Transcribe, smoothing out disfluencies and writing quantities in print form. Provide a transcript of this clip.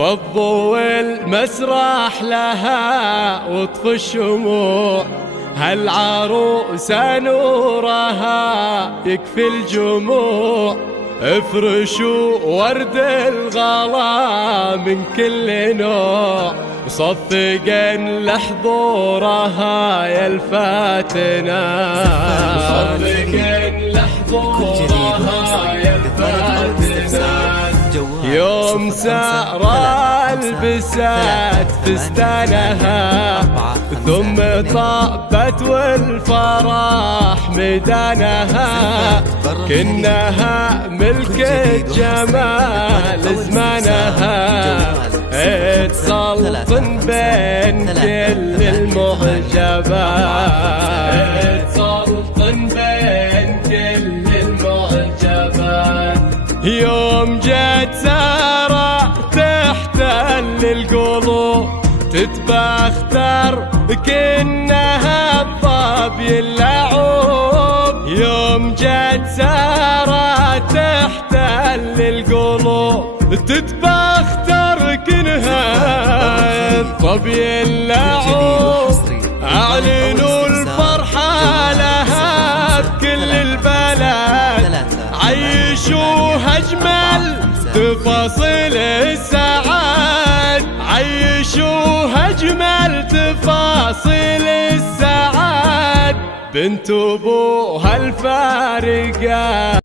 فضوا المسرح لها واطفوا الشموع، هالعروسة نورها يكفي الجموع. افرشوا ورد الغلا من كل نوع، مصفقا لحضورها يا الفاتنة، مصفقا لحضورها يا الفاتنة. يوم سارة لبست فستانها، ثم طابت والفرح ميدانها، كنها ملك الجمال زمانها، تسلطن بين كل المعجبات، تسلطن بين كل المعجبات. يوم جت سارة تحتل القلوب، تتبختر كأنها الظبي اللعوب. يوم جت سارة تحتل القلوب، تتبختر كأنها الظبي اللعوب. أعلنوا الفرحة لها بكل البلد، عيشوها أجمل تفاصيل السعاد، عيشوها أجمل تفاصيل السعاد. بنت أبوها الفارقة